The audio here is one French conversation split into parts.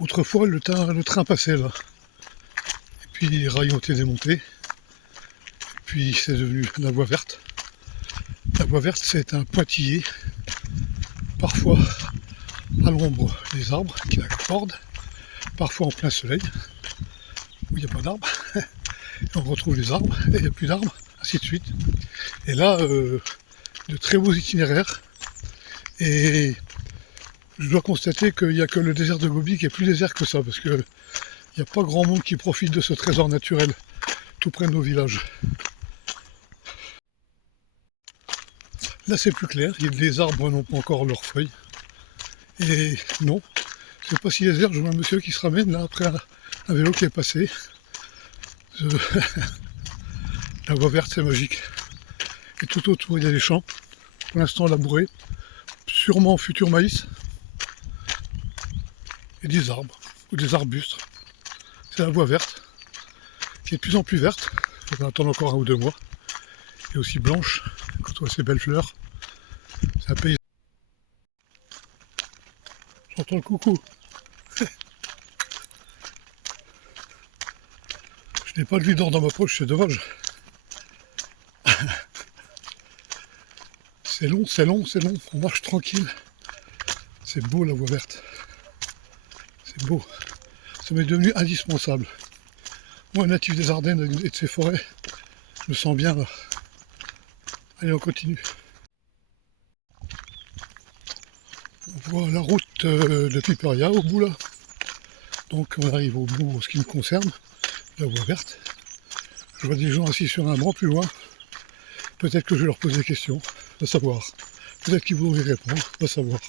Autrefois, le train passait là. Et puis les rails ont été démontés. Et puis c'est devenu la voie verte. La voie verte, c'est un pointillé, parfois à l'ombre des arbres qui l'accordent, parfois en plein soleil, où il n'y a pas d'arbres. On retrouve les arbres et il n'y a plus d'arbres, ainsi de suite. Et là, de très beaux itinéraires. Et je dois constater qu'il n'y a que le désert de Gobi qui est plus désert que ça, parce qu'il n'y a pas grand monde qui profite de ce trésor naturel tout près de nos villages. Là c'est plus clair, les arbres n'ont pas encore leurs feuilles. Et non, c'est pas si désert, je vois un monsieur qui se ramène là après un vélo qui est passé. La voie verte c'est magique. Et tout autour il y a des champs, pour l'instant labourés, sûrement futur maïs. Et des arbres, ou des arbustes. C'est la voie verte, qui est de plus en plus verte. Il faut attendre encore 1 ou 2 mois. Et aussi blanche, quand on voit ces belles fleurs. C'est un paysage. J'entends le coucou. Je n'ai pas de louis d'or dans ma poche, c'est dommage. C'est long, c'est long, c'est long. On marche tranquille. C'est beau la voie verte. C'est beau. Ça m'est devenu indispensable. Moi, natif des Ardennes et de ces forêts, je me sens bien là. Allez, on continue. On voit la route de Piperia au bout là. Donc on arrive au bout en ce qui me concerne, la voie verte. Je vois des gens assis sur un banc plus loin. Peut-être que je vais leur poser des questions, va savoir. Peut-être qu'ils vont y répondre, va savoir.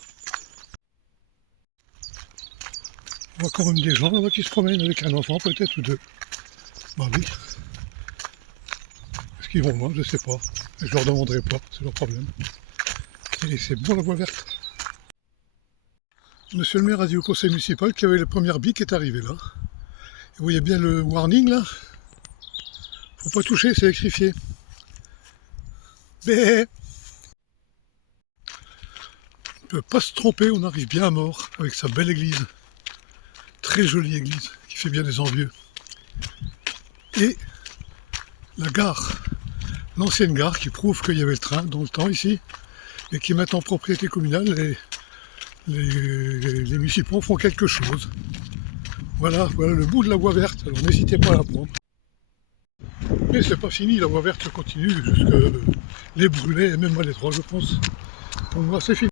On voit quand même des gens là qui se promènent avec un enfant peut-être ou deux. Bah oui. Est-ce qu'ils vont loin? Je sais pas. Je leur demanderai pas, c'est leur problème. Et c'est bon la voie verte. Monsieur le maire a dit au conseil municipal qu'il y avait la première bille qui est arrivée là. Et vous voyez bien le warning là. Faut pas toucher, c'est électrifié. Mais on ne peut pas se tromper, on arrive bien à mort avec sa belle église. Très jolie église qui fait bien des envieux. Et la gare, l'ancienne gare qui prouve qu'il y avait le train dans le temps ici, et qui est maintenant en propriété communale et les municipaux font quelque chose. Voilà le bout de la voie verte, alors n'hésitez pas à la prendre. Mais c'est pas fini, la voie verte continue jusque les Brûlés et même à l'Étroit je pense. Pour moi c'est fini.